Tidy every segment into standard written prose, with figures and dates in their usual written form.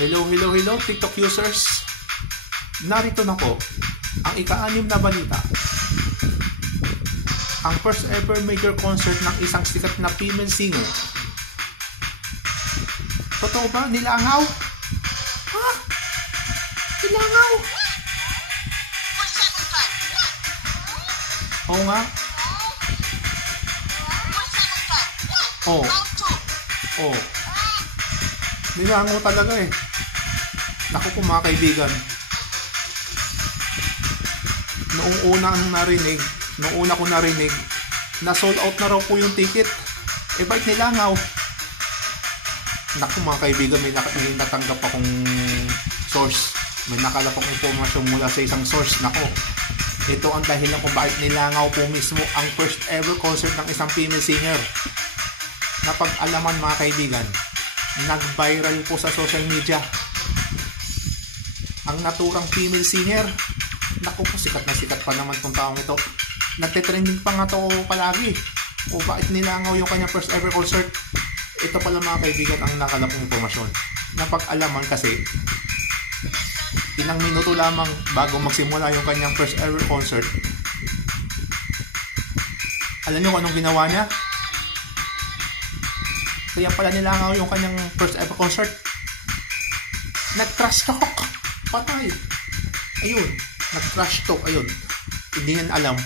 Hello, hello, hello, TikTok users. Narito na po ang ika-6 na balita. Ang first ever major concert ng isang sikat na female singer. Totoo ba? Nilangaw? Ha? Nilangaw? Oo nga. Oo. Oo. Nilangaw talaga eh. Naku po mga kaibigan. Noong una ko narinig na sold out na raw po yung ticket. Eh bakit nilangaw? Naku mga kaibigan, may natanggap akong source. May nakalapang informasyon mula sa isang source. Naku, ito ang dahilan kung bakit nilangaw po mismo ang first ever concert ng isang female singer. Napag-alaman mga kaibigan, nag-viral po sa social media ang naturang female singer. Naku po, sikat na sikat pa naman tong taong ito. Nagte-trending pa nga to palagi. O bakit nilangaw yung kanyang first ever concert? Ito pala mga kaibigan ang nakalapang informasyon. Napag-alaman kasi ilang minuto lamang bago magsimula yung kanyang first ever concert. Alam nyo kung anong ginawa niya? Kaya pala nilangaw yung kanyang first ever concert. Nag-trash talk. Patay. Ayun. Nag-trash talk. Ayun. Hindi niya alam.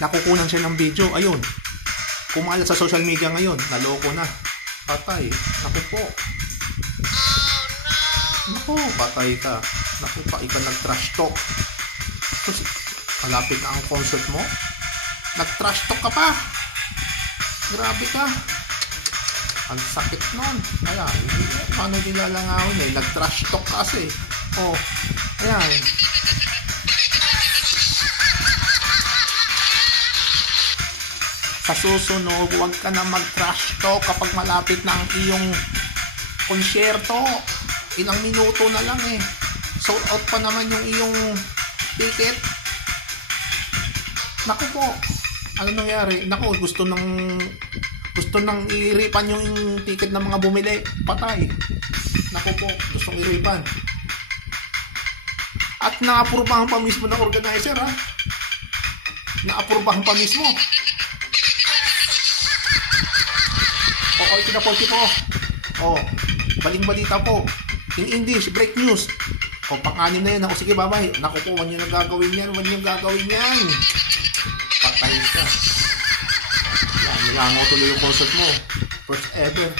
Nakukunan siya ng video. Ayun. Kumalat sa social media ngayon. Naloko na. Patay. Naku po. Naku, patay ka. Naku pa, ikaw nag-trash talk. Kasi malapit na ang concert mo. Nag-trash talk ka pa. Grabe ka. Ang sakit nun. Ayan. Paano nilalangawin eh? Nag-trash talk kasi. Oh. Ayan. Sa susunod, huwag ka na mag-trash talk kapag malapit na ang iyong konsyerto. Ilang minuto na lang eh. Sold out pa naman yung iyong ticket. Naku po. Ano nangyari? Naku, gusto nang i-refund yung ticket ng mga bumili. Patay. Naku po, gustong i-refund. At na-aprubahan pa mismo ng organizer ha. Na-aprubahan pa mismo. Oo, itinapoti po. Oh, baling-balita po. In English, break news. O, pang-anim na yan. Ako, sige, babay. Naku po, huwag nyo nang gagawin yan. Huwag nyo gagawin yan. Patay ka. Nilangaw tuloy yung concert mo. First ever.